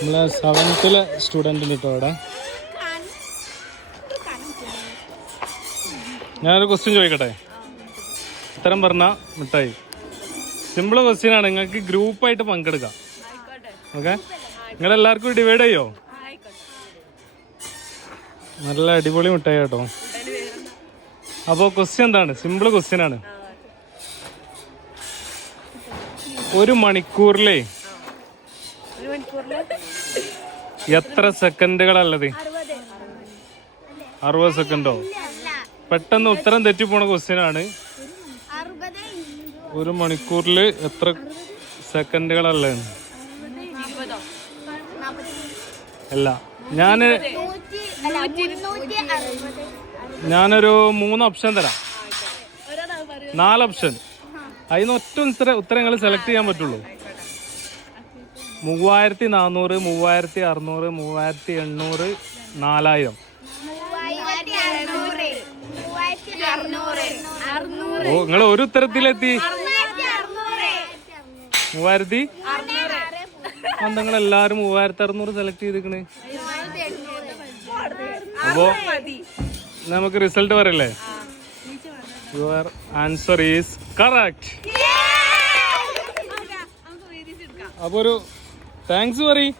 നമ്മളെ 7th student കേട്ടോ അവിടെ. ഞാനൊരു ക്വസ്റ്റ്യൻ ചോദിക്കട്ടെ? ഉത്തരം പറഞ്ഞ മിഠായി. സിമ്പിൾ ക്വസ്റ്റ്യൻ ആണ്, നിങ്ങൾക്ക് ഗ്രൂപ്പായിട്ട് പങ്കെടുക്കാം. ഓക്കെ, നിങ്ങളെല്ലാവർക്കും ഡിവൈഡ് ചെയ്യോ? നല്ല അടിപൊളി മിഠായി കേട്ടോ. അപ്പോൾ ക്വസ്റ്റ്യൻ എന്താണ്? സിമ്പിൾ ക്വസ്റ്റ്യൻ ആണ്. ഒരു മണിക്കൂറിലേ എത്ര സെക്കൻഡുകളല്ലത്? 60 സെക്കൻഡോ? പെട്ടെന്ന് ഉത്തരം തെറ്റിപ്പോണ ക്വസ്റ്റ്യൻ ആണ്. ഒരു മണിക്കൂറിൽ എത്ര സെക്കൻഡുകളല്ലേ? അല്ല, ഞാനൊരു 3 ഓപ്ഷൻ തരാം. 4 ഓപ്ഷൻ. അതിന് ഒറ്റ ഉത്തരം നിങ്ങൾ സെലക്ട് ചെയ്യാൻ പറ്റുള്ളൂ. 3400, 3600, 3800, 4000. ഓ, നിങ്ങൾ ഒരു ഉത്തരത്തിലെത്തി. 3000. നിങ്ങൾ എല്ലാരും 3600 സെലക്ട് ചെയ്തിക്കണ്. അപ്പോ നമുക്ക് റിസൾട്ട് പറയല്ലേ? Your answer is correct. അപ്പൊ ഒരു താങ്ക്സ് പറയ്.